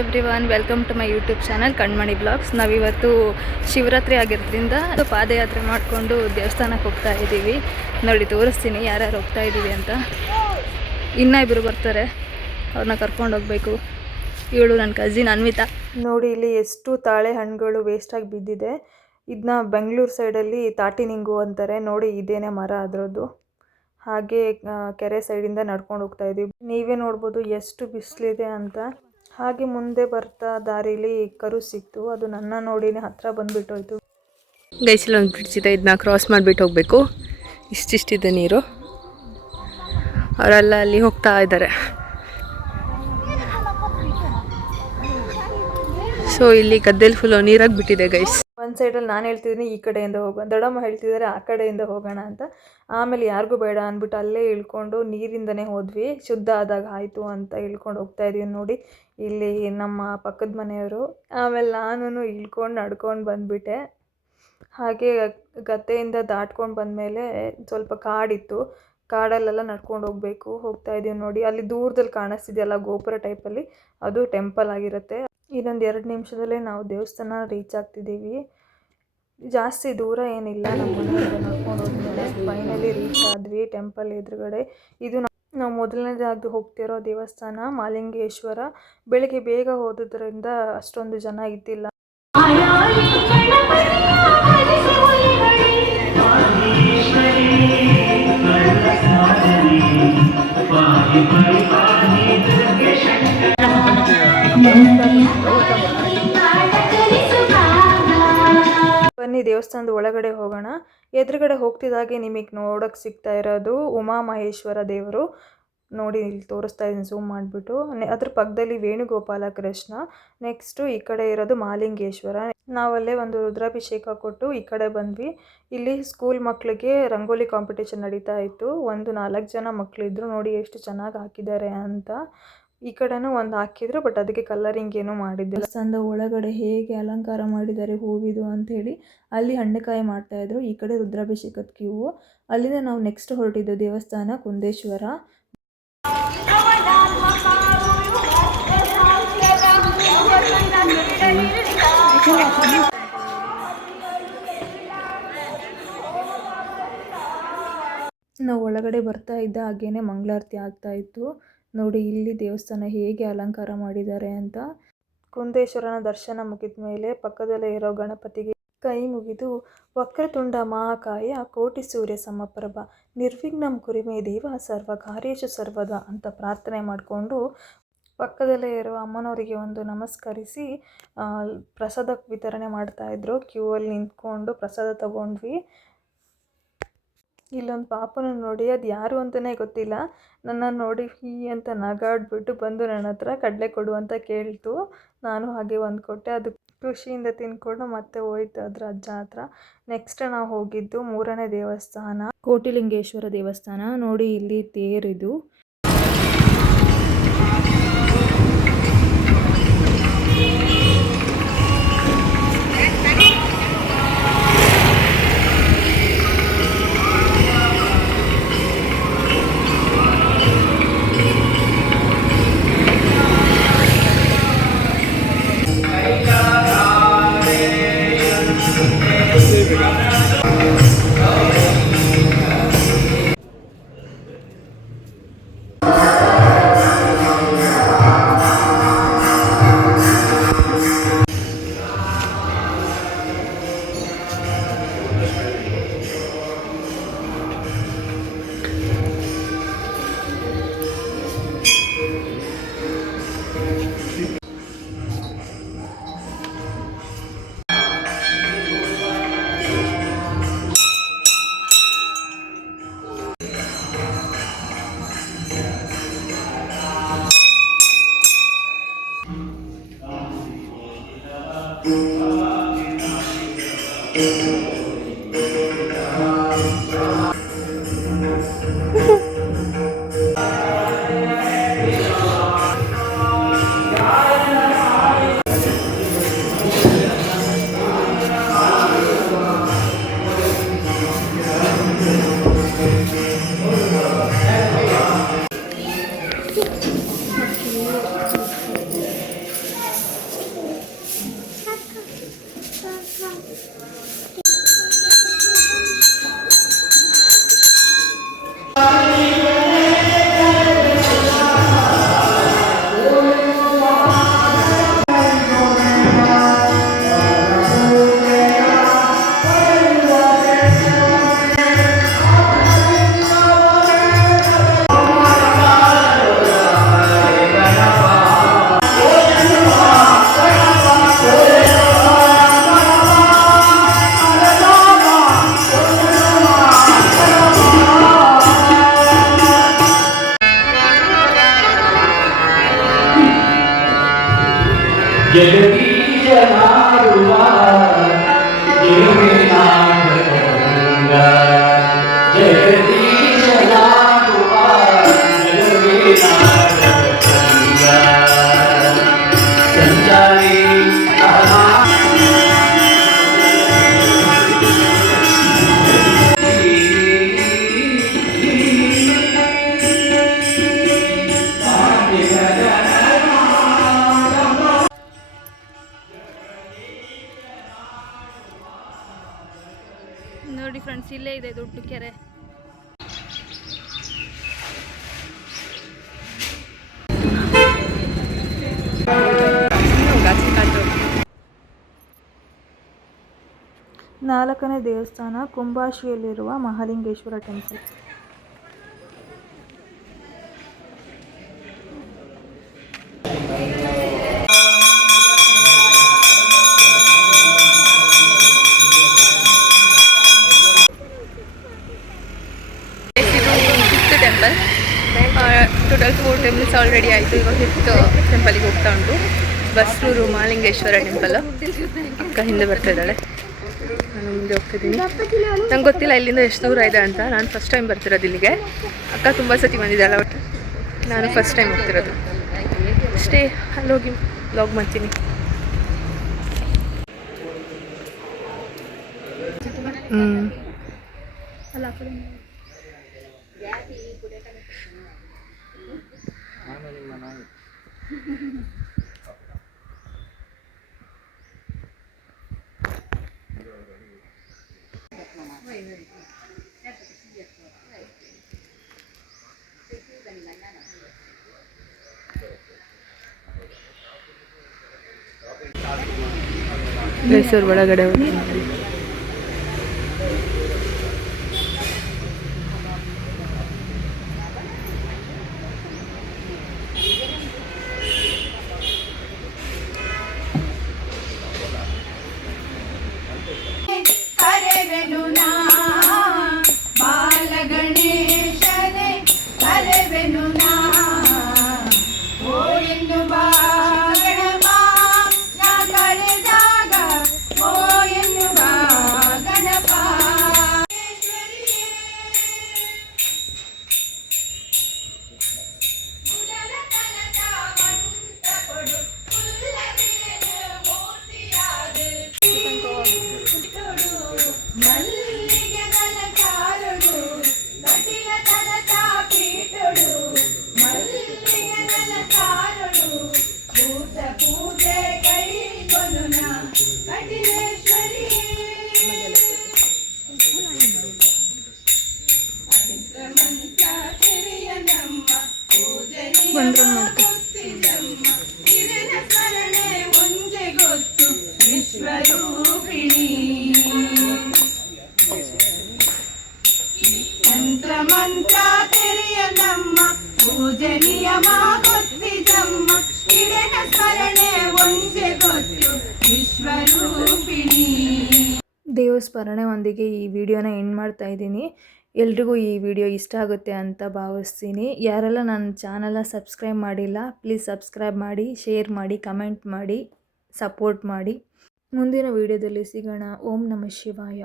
Everyone, welcome to my YouTube channel Kanmani blogs. ನಾವಿವತ್ತು ಶಿವರಾತ್ರಿ ಆಗಿರೋದ್ರಿಂದ ಪಾದಯಾತ್ರೆ ಮಾಡಿಕೊಂಡು ದೇವಸ್ಥಾನಕ್ಕೆ ಹೋಗ್ತಾ ಇದ್ದೀವಿ. ನೋಡಿ ತೋರಿಸ್ತೀನಿ ಯಾರ್ಯಾರು ಹೋಗ್ತಾ ಇದ್ದೀವಿ ಅಂತ. ಇನ್ನೂ ಇಬ್ಬರು ಬರ್ತಾರೆ, ಅವ್ರನ್ನ ಕರ್ಕೊಂಡು ಹೋಗಬೇಕು. ಇವಳು ನನ್ನ ಕಸಿನ್ ಅನ್ವಿತಾ. ನೋಡಿ ಇಲ್ಲಿ ಎಷ್ಟು ತಾಳೆ ಹಣ್ಣುಗಳು ವೇಸ್ಟಾಗಿ ಬಿದ್ದಿದೆ. ಇದನ್ನ ಬೆಂಗಳೂರು ಸೈಡಲ್ಲಿ ತಾಟಿನಿಂಗು ಅಂತಾರೆ. ನೋಡಿ ಇದೇನೇ ಮರ ಅದರದ್ದು. ಹಾಗೆ ಕೆರೆ ಸೈಡಿಂದ ನಡ್ಕೊಂಡು ಹೋಗ್ತಾ ಇದ್ದೀವಿ. ನೀವೇ ನೋಡ್ಬೋದು ಎಷ್ಟು ಬಿಸಿಲಿದೆ ಅಂತ. ಹಾಗೆ ಮುಂದೆ ಬರ್ತಾ ದಾರಿಲಿ ಕರು ಸಿಕ್ತು. ಅದು ನನ್ನ ನೋಡಿನೇ ಹತ್ರ ಬಂದುಬಿಟ್ಟೋಯ್ತು. ಗೈಸಲ್ಲಿ ಒಂದು ಬ್ರಿಡ್ಜ್ ಇದೆ, ಇದನ್ನ ಕ್ರಾಸ್ ಮಾಡಿಬಿಟ್ಟು ಹೋಗಬೇಕು. ಇಷ್ಟಿಷ್ಟಿದೆ ನೀರು. ಅವರೆಲ್ಲ ಅಲ್ಲಿ ಹೋಗ್ತಾ ಇದ್ದಾರೆ. ಸೊ ಇಲ್ಲಿ ಗದ್ದೆಲಿ ಫುಲ್ಲು ನೀರಾಗಿ ಬಿಟ್ಟಿದೆ ಗೈಸ್. ಒಂದು ಸೈಡಲ್ಲಿ ನಾನು ಹೇಳ್ತಿದ್ದೀನಿ ಈ ಕಡೆಯಿಂದ ಹೋಗೋಣ, ದೊಡ್ಡಮ್ಮ ಹೇಳ್ತಿದ್ದಾರೆ ಆ ಕಡೆಯಿಂದ ಹೋಗೋಣ ಅಂತ. ಆಮೇಲೆ ಯಾರಿಗೂ ಬೇಡ ಅಂದ್ಬಿಟ್ಟು ಅಲ್ಲೇ ಇಳ್ಕೊಂಡು ನೀರಿಂದನೇ ಹೋದ್ವಿ. ಶುದ್ಧ ಆದಾಗ ಆಯಿತು ಅಂತ ಇಳ್ಕೊಂಡು ಹೋಗ್ತಾ ಇದೀವಿ. ನೋಡಿ ಇಲ್ಲಿ ನಮ್ಮ ಪಕ್ಕದ ಮನೆಯವರು. ಆಮೇಲೆ ನಾನು ಇಳ್ಕೊಂಡು ನಡ್ಕೊಂಡು ಬಂದುಬಿಟ್ಟೆ. ಹಾಗೆ ಗದ್ದೆಯಿಂದ ದಾಟ್ಕೊಂಡು ಬಂದಮೇಲೆ ಸ್ವಲ್ಪ ಕಾಡಿತ್ತು. ಕಾಡಲ್ಲೆಲ್ಲ ನಡ್ಕೊಂಡು ಹೋಗ್ತಾ ಇದೀವಿ. ನೋಡಿ ಅಲ್ಲಿ ದೂರದಲ್ಲಿ ಕಾಣಿಸ್ತಿದೆಯಲ್ಲ ಗೋಪುರ ಟೈಪಲ್ಲಿ, ಅದು ಟೆಂಪಲ್ ಆಗಿರುತ್ತೆ. ಇನ್ನೊಂದು 2 ನಿಮಿಷದಲ್ಲೇ ನಾವು ದೇವಸ್ಥಾನ ರೀಚ್ ಆಗ್ತಿದ್ದೀವಿ. ಜಾಸ್ತಿ ದೂರ ಏನಿಲ್ಲ. ನಮ್ಮ ಮನೆಯಿಂದ ನಡ್ಕೊಂಡು ಹೋದ್ಮೇಲೆ ಫೈನಲಿ ರೀಚ್ ಆದ್ವಿ ಟೆಂಪಲ್ ಎದುರುಗಡೆ. ಇದು ನಾವು ಮೊದಲನೇದಾಗಿ ಹೋಗ್ತಿರೋ ದೇವಸ್ಥಾನ ಮಹಾಲಿಂಗೇಶ್ವರ. ಬೆಳಿಗ್ಗೆ ಬೇಗ ಹೋದ್ರಿಂದ ಅಷ್ಟೊಂದು ಜನ ಇದ್ದಿಲ್ಲ. ಬನ್ನಿ ದೇವಸ್ಥಾನದ ಒಳಗಡೆ ಹೋಗೋಣ. ಎದುರುಗಡೆ ಹೋಗ್ತಿದ್ದಾಗೆ ನಿಮಗೆ ನೋಡೋಕ್ಕೆ ಸಿಗ್ತಾ ಇರೋದು ಉಮಾ ಮಹೇಶ್ವರ ದೇವರು. ನೋಡಿ ಇಲ್ಲಿ ತೋರಿಸ್ತಾ ಇದ್ದೀನಿ ಝೂಮ್ ಮಾಡಿಬಿಟ್ಟು. ಅದ್ರ ಪಕ್ಕದಲ್ಲಿ ವೇಣುಗೋಪಾಲ ಕೃಷ್ಣ. ನೆಕ್ಸ್ಟು ಈ ಕಡೆ ಇರೋದು ಮಹಾಲಿಂಗೇಶ್ವರ. ನಾವಲ್ಲೇ ಒಂದು ರುದ್ರಾಭಿಷೇಕ ಕೊಟ್ಟು ಈ ಕಡೆ ಬಂದ್ವಿ. ಇಲ್ಲಿ ಸ್ಕೂಲ್ ಮಕ್ಕಳಿಗೆ ರಂಗೋಲಿ ಕಾಂಪಿಟೇಷನ್ ನಡೀತಾ ಇತ್ತು. ಒಂದು 4 ಜನ ಮಕ್ಕಳಿದ್ರು. ನೋಡಿ ಎಷ್ಟು ಚೆನ್ನಾಗಿ ಹಾಕಿದ್ದಾರೆ ಅಂತ. ಈ ಕಡೆನೂ ಒಂದು ಹಾಕಿದ್ರು, ಬಟ್ ಅದಕ್ಕೆ ಕಲರಿಂಗ್ ಏನೂ ಮಾಡಿದ್ದಿಲ್ಲ. ದೇವಸ್ಥಾನದ ಒಳಗಡೆ ಹೇಗೆ ಅಲಂಕಾರ ಮಾಡಿದ್ದಾರೆ ಹೂವಿದು ಅಂಥೇಳಿ. ಅಲ್ಲಿ ಹಣ್ಣುಕಾಯಿ ಮಾಡ್ತಾಯಿದ್ರು. ಈ ಕಡೆ ರುದ್ರಾಭಿಷೇಕದ ಕ್ಯೂ. ಅಲ್ಲಿಂದ ನಾವು ನೆಕ್ಸ್ಟ್ ಹೊರಟಿದ್ದು ದೇವಸ್ಥಾನ ಕುಂದೇಶ್ವರ. ನಾವು ಒಳಗಡೆ ಬರ್ತಾ ಇದ್ದ ಹಾಗೇನೆ ಮಂಗಳಾರತಿ ಆಗ್ತಾ ಇತ್ತು. ನೋಡಿ ಇಲ್ಲಿ ದೇವಸ್ಥಾನ ಹೇಗೆ ಅಲಂಕಾರ ಮಾಡಿದ್ದಾರೆ ಅಂತ. ಕುಂದೇಶ್ವರನ ದರ್ಶನ ಮುಗಿದ ಮೇಲೆ ಪಕ್ಕದಲ್ಲೇ ಇರೋ ಗಣಪತಿಗೆ ಕೈ ಮುಗಿದು ವಕ್ರತುಂಡ ಮಹಾಕಾಯ ಕೋಟಿ ಸೂರ್ಯ ಸಮಪ್ರಭ ನಿರ್ವಿಘ್ನಂ ಕುರಿಮೇ ದೇವ ಸರ್ವ ಕಾರ್ಯೇಷು ಸರ್ವದ ಅಂತ ಪ್ರಾರ್ಥನೆ ಮಾಡಿಕೊಂಡು ಪಕ್ಕದಲ್ಲೇ ಇರೋ ಅಮ್ಮನವರಿಗೆ ಒಂದು ನಮಸ್ಕರಿಸಿ ಪ್ರಸಾದ ವಿತರಣೆ ಮಾಡ್ತಾಯಿದ್ರು. ಕ್ಯೂ ಅಲ್ಲಿ ನಿಂತ್ಕೊಂಡು ಪ್ರಸಾದ ತಗೊಂಡ್ವಿ. ಇಲ್ಲೊಂದು ಪಾಪನ ನೋಡಿ, ಅದು ಯಾರು ಅಂತಲೇ ಗೊತ್ತಿಲ್ಲ. ನನ್ನ ನೋಡಿ ಅಂತ ನಗಾಡ್ಬಿಟ್ಟು ಬಂದು ನನ್ನ ಹತ್ರ ಕಡಲೆ ಕೊಡು ಅಂತ ಕೇಳ್ತು. ನಾನು ಹಾಗೆ ಒಂದು ಕೊಟ್ಟೆ. ಅದು ಖುಷಿಯಿಂದ ತಿಂದ್ಕೊಂಡು ಮತ್ತೆ ಹೋಯ್ತು ಅದ್ರ ಅಜ್ಜ ಹತ್ರ. ನೆಕ್ಸ್ಟ್ ನಾವು ಹೋಗಿದ್ದು 3ನೇ ದೇವಸ್ಥಾನ ಕೋಟಿಲಿಂಗೇಶ್ವರ ದೇವಸ್ಥಾನ. ನೋಡಿ ಇಲ್ಲಿ ತೇರಿದು. ಜಗದೀಶನಾಡುವ ಜಗನ್ನಾಥರಂಗ ಜಗದೀಶನಾಡುವ ಜಗನ್ನಾಥರಂಗ ಸಂಚಾರಿ ನೋಡಿ ಫ್ರೆಂಡ್ಸ್, ಇಲ್ಲೇ ಇದೆ ದೊಡ್ಡ ಕೆರೆ. ನಾಲ್ಕನೇ ದೇವಸ್ಥಾನ ಕುಂಬಾಶ್ರಿಯಲ್ಲಿರುವ Mahalingeshwara temple. Temple total 4 temples already ಆಯಿತು. ಇವಾಗ 5th ಟೆಂಪಲಿಗೆ ಹೋಗ್ತಾ ಉಂಟು. ಬಸ್ರೂರು ಮಹಾಲಿಂಗೇಶ್ವರ ಟೆಂಪಲ್. ಅಕ್ಕ ಹಿಂದೆ ಬರ್ತಾ ಇದ್ದಾಳೆ, ನಾನು ಮುಂದೆ ಹೋಗ್ತಿದ್ದೀನಿ. ನಂಗೆ ಗೊತ್ತಿಲ್ಲ ಇಲ್ಲಿಂದ ಎಷ್ಟು ದೂರ ಇದೆ ಅಂತ. ನಾನು ಫಸ್ಟ್ ಟೈಮ್ ಬರ್ತಿರೋದು ಇಲ್ಲಿಗೆ. ಅಕ್ಕ ತುಂಬ ಸತಿ ಬಂದಿದ್ದಾಳೆ, ಒಟ್ಟು ನಾನು ಫಸ್ಟ್ ಟೈಮ್ ಹೋಗ್ತಿರೋದು ಅಷ್ಟೇ. ಅಲ್ಲೋಗಿ ವ್ಲಾಗ್ ಮಾಡ್ತೀನಿ. ಮೈಸೂರು ಒಳಗಡೆ ಹೋಗ್ತೀನಿ. ದೇವಸ್ಮರಣೆಯೊಂದಿಗೆ ಈ ವಿಡಿಯೋನ ಎಂಡ್ ಮಾಡ್ತಾ ಇದ್ದೀನಿ. ಎಲ್ರಿಗೂ ಈ ವಿಡಿಯೋ ಇಷ್ಟ ಆಗುತ್ತೆ ಅಂತ ಭಾವಿಸ್ತೀನಿ. ಯಾರೆಲ್ಲ ನನ್ನ ಚಾನಲ್ನ ಸಬ್ಸ್ಕ್ರೈಬ್ ಮಾಡಿಲ್ಲ, ಪ್ಲೀಸ್ ಸಬ್ಸ್ಕ್ರೈಬ್ ಮಾಡಿ, ಶೇರ್ ಮಾಡಿ, ಕಮೆಂಟ್ ಮಾಡಿ, ಸಪೋರ್ಟ್ ಮಾಡಿ. ಮುಂದಿನ ವಿಡಿಯೋದಲ್ಲಿ ಸಿಗೋಣ. ಓಂ ನಮಃ ಶಿವಾಯ.